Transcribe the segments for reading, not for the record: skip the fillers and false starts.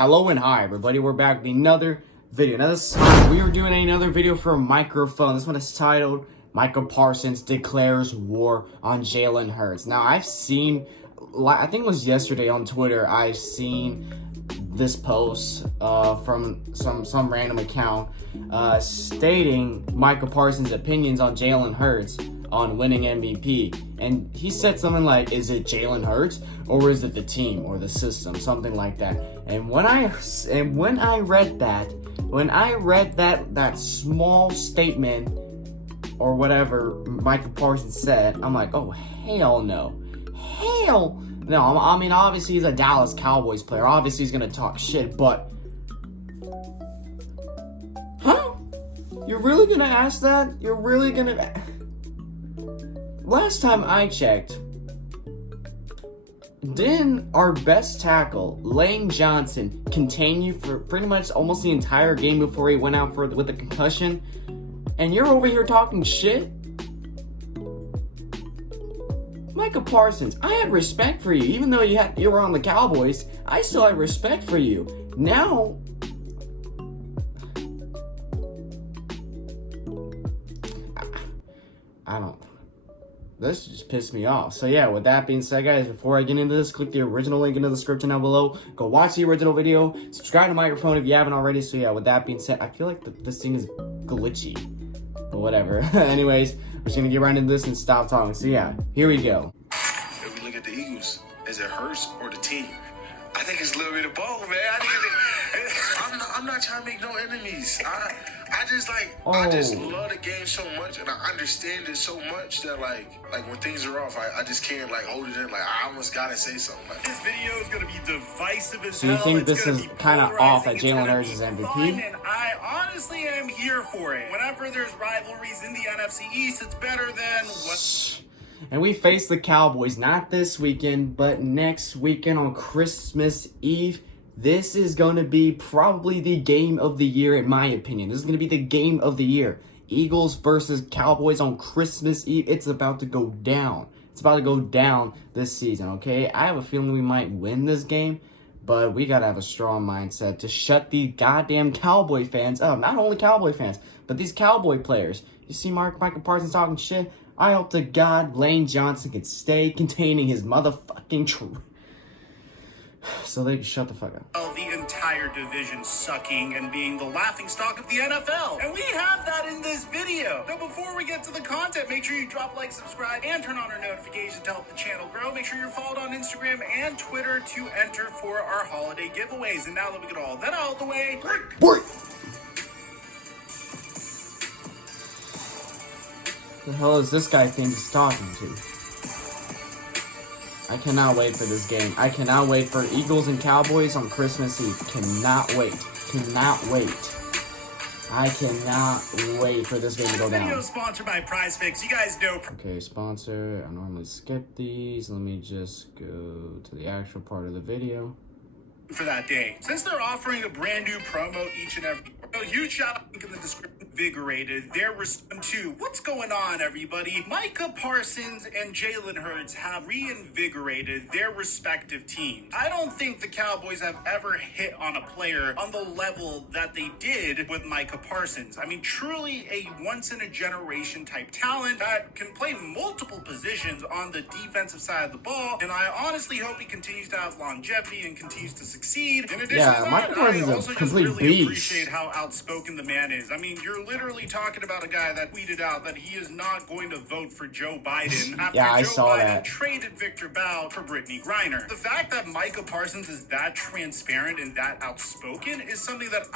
Hello and hi everybody, we're back with another video. Now this time we are doing another video for Microphone. This one is titled Micah Parsons Declares War on Jalen Hurts. Now I've seen, I think it was yesterday on Twitter, I've seen this post from some random account stating Micah Parsons' opinions on Jalen Hurts on winning MVP, and he said something like, is it Jalen Hurts or is it the team or the system, something like that. And when I read that small statement or whatever Micah Parsons said, I'm like, oh hell no. I mean, obviously he's a Dallas Cowboys player, obviously he's gonna talk shit, but you're really gonna ask that? You're really gonna... Last time I checked, didn't our best tackle, Lane Johnson, continue for pretty much almost the entire game before he went out with a concussion? And you're over here talking shit? Micah Parsons, I had respect for you. Even though you were on the Cowboys, I still had respect for you. Now... I don't... This just pissed me off. So yeah, with that being said, guys, before I get into this, click the original link in the description down below. Go watch the original video. Subscribe to Microphone if you haven't already. So yeah, with that being said, I feel like this thing is glitchy. But whatever. Anyways, we're just gonna get right into this and stop talking. So yeah, here we go. If we look at the Eagles, is it Hurts or the team? I think it's a little bit of both, man. I'm not trying to make no enemies. I just love the game so much, and I understand it so much that like when things are off, I just can't like hold it in. Like I almost gotta say something. Like, this video is gonna be divisive as so you hell. think this is kind of off at Jalen Hurts' MVP? And I honestly am here for it. Whenever there's rivalries in the NFC East, it's better than what. And we face the Cowboys not this weekend, but next weekend on Christmas Eve. This is going to be probably the game of the year, in my opinion. This is going to be the game of the year. Eagles versus Cowboys on Christmas Eve. It's about to go down. It's about to go down this season, okay? I have a feeling we might win this game, but we got to have a strong mindset to shut the goddamn Cowboy fans up. Not only Cowboy fans, but these Cowboy players. You see Micah Parsons talking shit? I hope to God Lane Johnson can stay containing his motherfucking truth. So they can shut the fuck up. The entire division sucking and being the laughingstock of the NFL. And we have that in this video. So before we get to the content, make sure you drop a like, subscribe, and turn on our notifications to help the channel grow. Make sure you're followed on Instagram and Twitter to enter for our holiday giveaways. And now that we get all that out of the way, Break! The hell is this guy think he's talking to? I cannot wait for this game. I cannot wait for Eagles and Cowboys on Christmas Eve. Cannot wait. Cannot wait. I cannot wait for this game to go down. This video is sponsored by PrizePicks. You guys know. Okay, sponsor. I normally skip these. Let me just go to the actual part of the video. For that day. Since they're offering a brand new promo each and every huge shout out in the description. Invigorated their response to what's going on, everybody. Micah Parsons and Jalen Hurts have reinvigorated their respective teams. I don't think the Cowboys have ever hit on a player on the level that they did with Micah Parsons. I mean, truly a once-in-a-generation type talent that can play multiple positions on the defensive side of the ball, and I honestly hope he continues to have longevity and continues to succeed. In addition to that, I also just really appreciate how outspoken the man is. I mean, you're literally talking about a guy that tweeted out that he is not going to vote for Joe Biden after Joe Biden traded Victor Bow for Brittany Griner. The fact that Micah Parsons is that transparent and that outspoken is something that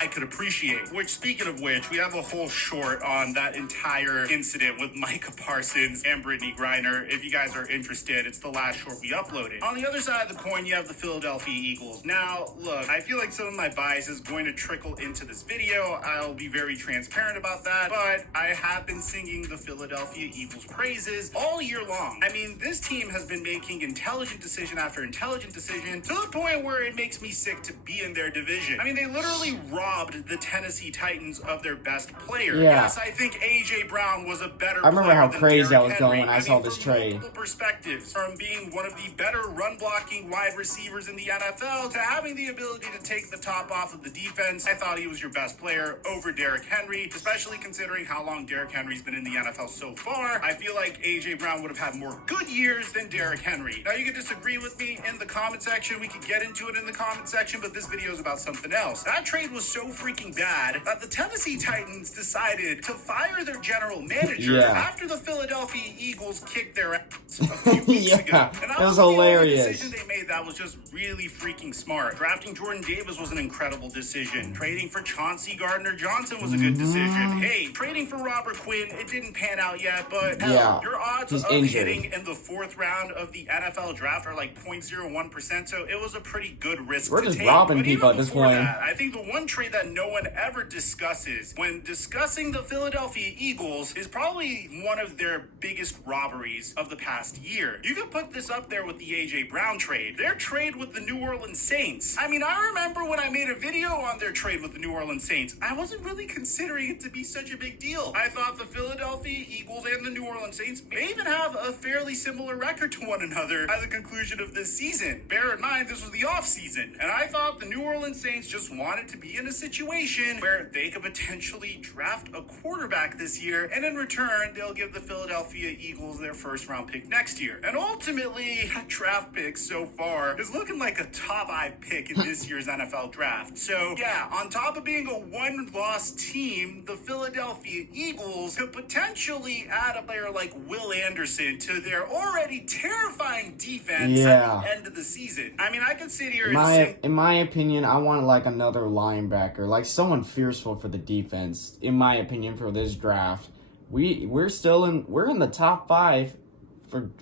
I could appreciate. Which, speaking of which, we have a whole short on that entire incident with Micah Parsons and Brittany Griner. If you guys are interested, it's the last short we uploaded. On the other side of the coin, you have the Philadelphia Eagles. Now, look, I feel like some of my bias is going to trickle into this video. I'll be very transparent about that, but I have been singing the Philadelphia Eagles praises all year long. I mean, this team has been making intelligent decision after intelligent decision to the point where it makes me sick to be in their division. I mean, they literally robbed robbed the Tennessee Titans of their best player. Yeah. Yes, I think A.J. Brown was a better player. I remember how than crazy Derrick I was going Henry. when I saw this from trade. multiple perspectives, from being one of the better run-blocking wide receivers in the NFL to having the ability to take the top off of the defense, I thought he was your best player over Derrick Henry, especially considering how long Derrick Henry's been in the NFL so far. I feel like A.J. Brown would have had more good years than Derrick Henry. Now, you can disagree with me in the comment section. We could get into it in the comment section, but this video is about something else. That trade was so freaking bad that the Tennessee Titans decided to fire their general manager after the Philadelphia Eagles kicked their ass a few weeks ago. And it was hilarious. The decision they made that was just really freaking smart. Drafting Jordan Davis was an incredible decision. Trading for Chauncey Gardner-Johnson was a good decision. Hey, trading for Robert Quinn, it didn't pan out yet, but hell, your odds of hitting in the 4th round of the NFL draft are like 0.01%, so it was a pretty good risk We're to just take. robbing But people even at this before point. that, I think the one trade that no one ever discusses when discussing the Philadelphia Eagles is probably one of their biggest robberies of the past year. You could put this up there with the A.J. Brown trade. Their trade with the New Orleans Saints. I mean, I remember when I made a video on their trade with the New Orleans Saints, I wasn't really considering it to be such a big deal. I thought the Philadelphia Eagles and the New Orleans Saints may even have a fairly similar record to one another at the conclusion of this season. Bear in mind, this was the offseason, and I thought the New Orleans Saints just wanted to be in a situation where they could potentially draft a quarterback this year, and in return, they'll give the Philadelphia Eagles their 1st round pick next year. And ultimately, that draft pick so far is looking like a top 5 pick in this year's NFL draft. So yeah, on top of being a one-loss team, the Philadelphia Eagles could potentially add a player like Will Anderson to their already terrifying defense at the end of the season. I mean, I could sit here and say, in my opinion, I want like another linebacker, like someone fearful for the defense. In my opinion, for this draft, we're in the top 5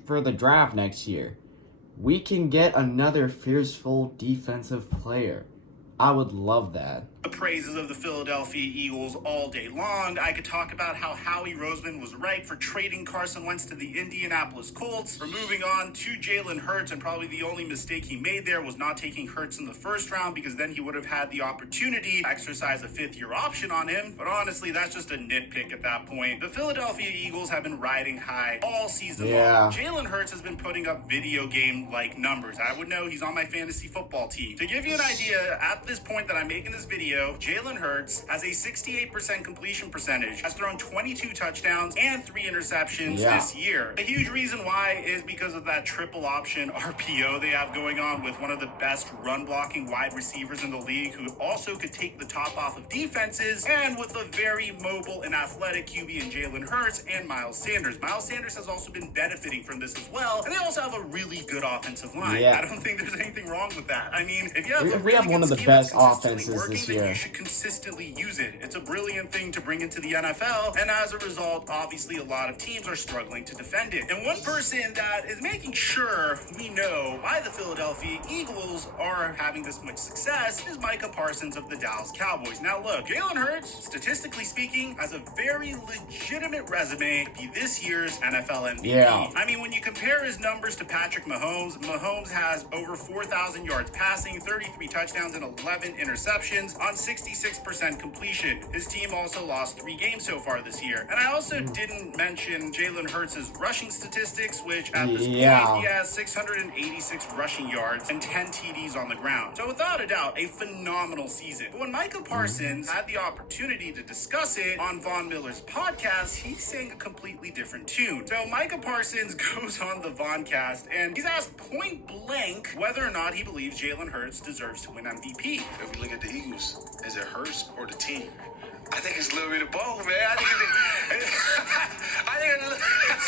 for the draft next year. We can get another fearful defensive player. I would love that. The praises of the Philadelphia Eagles all day long. I could talk about how Howie Roseman was right for trading Carson Wentz to the Indianapolis Colts, for moving on to Jalen Hurts, and probably the only mistake he made there was not taking Hurts in the 1st round, because then he would have had the opportunity to exercise a 5th-year option on him. But honestly, that's just a nitpick at that point. The Philadelphia Eagles have been riding high all season long. Jalen Hurts has been putting up video game-like numbers. I would know he's on my fantasy football team. To give you an idea, at this point that I'm making this video, Jalen Hurts has a 68% completion percentage, has thrown 22 touchdowns and 3 interceptions this year. A huge reason why is because of that triple option RPO they have going on with one of the best run blocking wide receivers in the league, who also could take the top off of defenses, and with a very mobile and athletic QB in Jalen Hurts and Miles Sanders. Miles Sanders has also been benefiting from this as well, and they also have a really good offensive line. I don't think there's anything wrong with that. I mean, if you have we have one of the best offenses this year. You should consistently use it. It's a brilliant thing to bring into the NFL, and as a result, obviously a lot of teams are struggling to defend it. And one person that is making sure we know why the Philadelphia Eagles are having this much success is Micah Parsons of the Dallas Cowboys. Now look, Jalen Hurts, statistically speaking, has a very legitimate resume to be this year's NFL MVP. I mean, when you compare his numbers to Patrick Mahomes, Mahomes has over 4,000 yards passing, 33 touchdowns, and 11 interceptions on 66% completion. His team also lost 3 games so far this year. And I also didn't mention Jalen Hurts' rushing statistics, which at this point, he has 686 rushing yards and 10 TDs on the ground. So without a doubt, a phenomenal season. But when Micah Parsons had the opportunity to discuss it on Von Miller's podcast, he sang a completely different tune. So Micah Parsons goes on the Voncast, and he's asked point blank whether or not he believes Jalen Hurts deserves to win MVP. If we look at the Eagles, is it Hurts or the team? I think it's a little bit of both, man.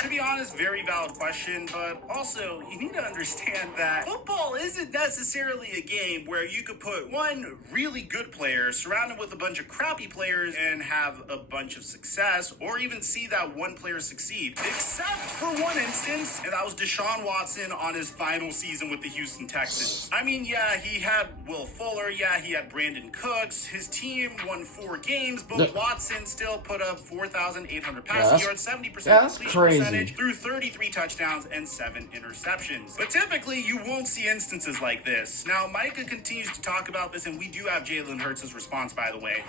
To be honest, very valid question, but also you need to understand that football isn't necessarily a game where you could put one really good player surrounded with a bunch of crappy players and have a bunch of success, or even see that one player succeed. Except for one instance, and that was Deshaun Watson on his final season with the Houston Texans. I mean, yeah, he had Will Fuller, yeah, he had Brandon Cooks, his team won 4 games, but Watson still put up 4,800 passing yards, 70% completion percentage through threw 33 touchdowns and 7 interceptions. But typically, you won't see instances like this. Now, Micah continues to talk about this, and we do have Jalen Hurts' response, by the way.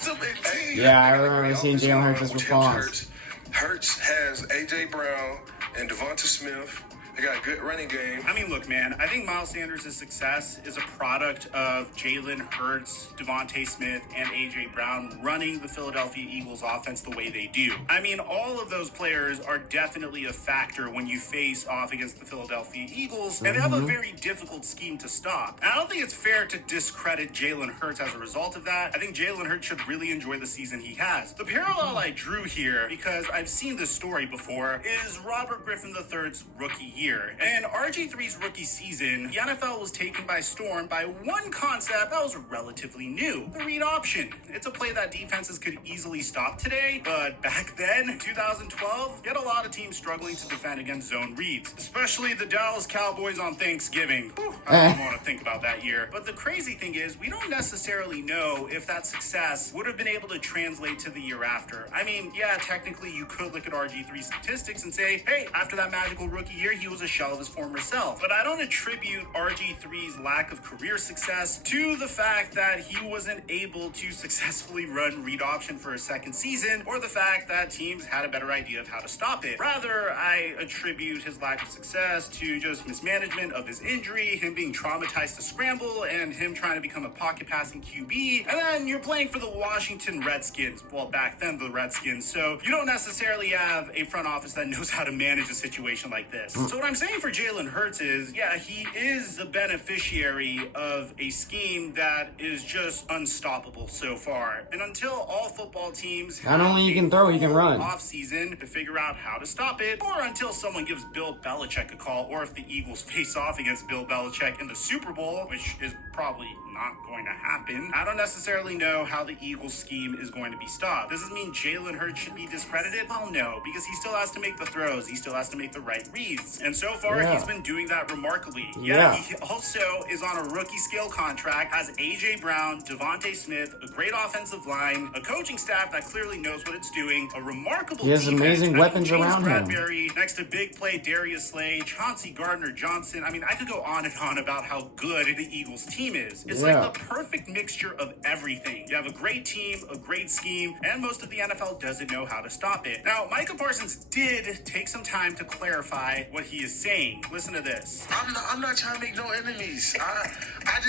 Yeah, I remember seeing Jalen Hurts' response. Hurts has A.J. Brown and Devonta Smith. They got a good running game. I mean, look, man, I think Miles Sanders' success is a product of Jalen Hurts, Devontae Smith, and A.J. Brown running the Philadelphia Eagles offense the way they do. I mean, all of those players are definitely a factor when you face off against the Philadelphia Eagles, and they have a very difficult scheme to stop. And I don't think it's fair to discredit Jalen Hurts as a result of that. I think Jalen Hurts should really enjoy the season he has. The parallel I drew here, because I've seen this story before, is Robert Griffin III's rookie year. And RG3's rookie season, the NFL was taken by storm by one concept that was relatively new: the read option. It's a play that defenses could easily stop today, but back then, in 2012, you had a lot of teams struggling to defend against zone reads, especially the Dallas Cowboys on Thanksgiving. Whew, I don't want to think about that year. But the crazy thing is, we don't necessarily know if that success would have been able to translate to the year after. I mean, yeah, technically you could look at RG3's statistics and say, hey, after that magical rookie year, he was a shell of his former self. But I don't attribute RG3's lack of career success to the fact that he wasn't able to successfully run read option for a second season, or the fact that teams had a better idea of how to stop it. Rather, I attribute his lack of success to just mismanagement of his injury, him being traumatized to scramble, and him trying to become a pocket passing QB. And then you're playing for the Washington Redskins. Well, back then the Redskins. So you don't necessarily have a front office that knows how to manage a situation like this. So what I'm saying for Jalen Hurts is, yeah, he is the beneficiary of a scheme that is just unstoppable so far. And until all football teams not only you can throw, you can run off season to figure out how to stop it, or until someone gives Bill Belichick a call, or if the Eagles face off against Bill Belichick in the Super Bowl, which is probably not going to happen, I don't necessarily know how the Eagles scheme is going to be stopped. Does this mean Jalen Hurts should be discredited? Well, no, because he still has to make the throws. He still has to make the right reads. And so far, he's been doing that remarkably. He also is on a rookie scale contract, has A.J. Brown, Devontae Smith, a great offensive line, a coaching staff that clearly knows what it's doing, a remarkable he has defense. amazing weapons James around Bradbury, him. next to big play Darius Slay, Chauncey Gardner-Johnson. I mean, I could go on and on about how good the Eagles team is. It's like the perfect mixture of everything. You have a great team, a great scheme, and most of the NFL doesn't know how to stop it. Now, Micah Parsons did take some time to clarify what he is saying. Listen to this. I'm not trying to make no enemies. I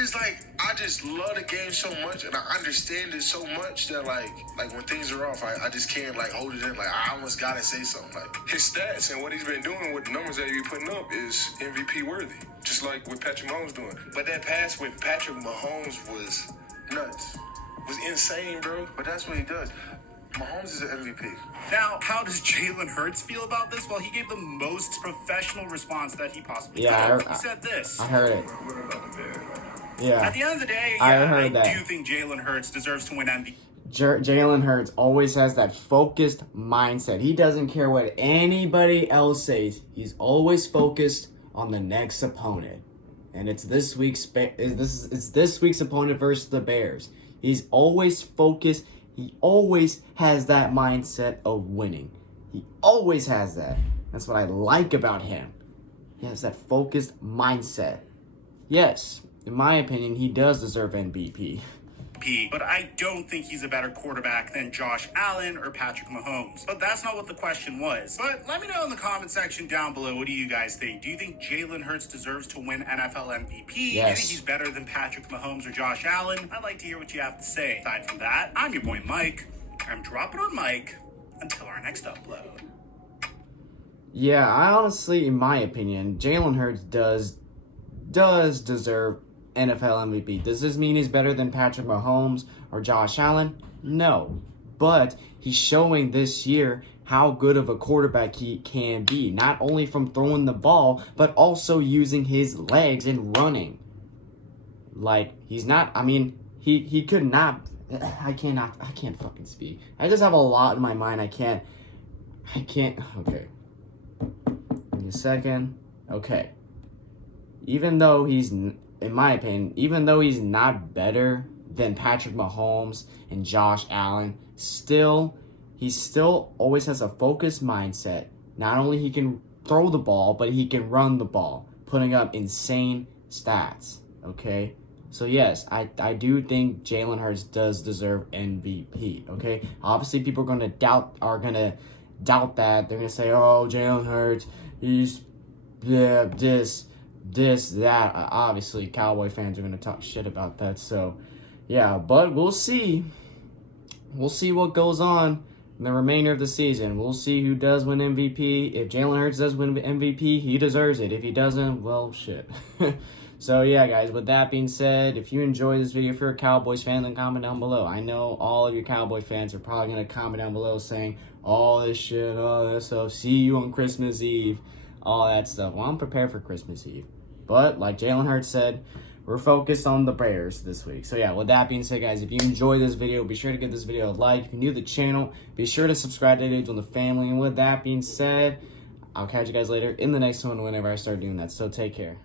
just love the game so much, and I understand it so much that like when things are off, I just can't hold it in. I almost gotta say something. His stats and what he's been doing with the numbers that he's putting up is MVP worthy, just like what Patrick Mahomes doing. But that pass with Patrick Mahomes was nuts. It was insane, bro. But that's what he does. Mahomes is an MVP. Now, how does Jalen Hurts feel about this? Well, he gave the most professional response that he possibly could. He said this. I heard it. Yeah. At the end of the day, I do think Jalen Hurts deserves to win MVP. Jalen Hurts always has that focused mindset. He doesn't care what anybody else says. He's always focused on the next opponent. And it's this week's opponent versus the Bears. He's always focused. He always has that mindset of winning. He always has that. That's what I like about him. He has that focused mindset. Yes, in my opinion, he does deserve MVP. But I don't think he's a better quarterback than Josh Allen or Patrick Mahomes. But that's not what the question was. But let me know in the comment section down below, what do you guys think? Do you think Jalen Hurts deserves to win NFL MVP? Yes. Do you think he's better than Patrick Mahomes or Josh Allen? I'd like to hear what you have to say. Aside from that, I'm your boy Mike. I'm dropping on Mike until our next upload. Yeah, I honestly, in my opinion, Jalen Hurts does deserve NFL MVP. Does this mean he's better than Patrick Mahomes or Josh Allen? No. But he's showing this year how good of a quarterback he can be. Not only from throwing the ball, but also using his legs and running. He's not, he could not, I can't fucking speak. I just have a lot in my mind. I can't, okay. Give me a second. Okay. Even though he's, in my opinion, even though he's not better than Patrick Mahomes and Josh Allen, he still always has a focused mindset. Not only he can throw the ball, but he can run the ball, putting up insane stats, okay? So yes, I do think Jalen Hurts does deserve MVP, okay? Obviously, people are gonna doubt that. They're gonna say, "Oh, Jalen Hurts, he's this, that." Obviously, Cowboy fans are gonna talk shit about that. So yeah, but we'll see. We'll see what goes on in the remainder of the season. We'll see who does win MVP. If Jalen Hurts does win MVP, he deserves it. If he doesn't, well, shit. So yeah, guys, with that being said, if you enjoyed this video, if you're a Cowboys fan, then comment down below. I know all of you Cowboy fans are probably going to comment down below saying, all this shit, all this stuff, see you on Christmas Eve, all that stuff. Well, I'm prepared for Christmas Eve. But like Jalen Hurts said, we're focused on the Bears this week. So yeah, with that being said, guys, if you enjoyed this video, be sure to give this video a like. If you're new to the channel, be sure to subscribe to Age on the Family. And with that being said, I'll catch you guys later in the next one whenever I start doing that. So take care.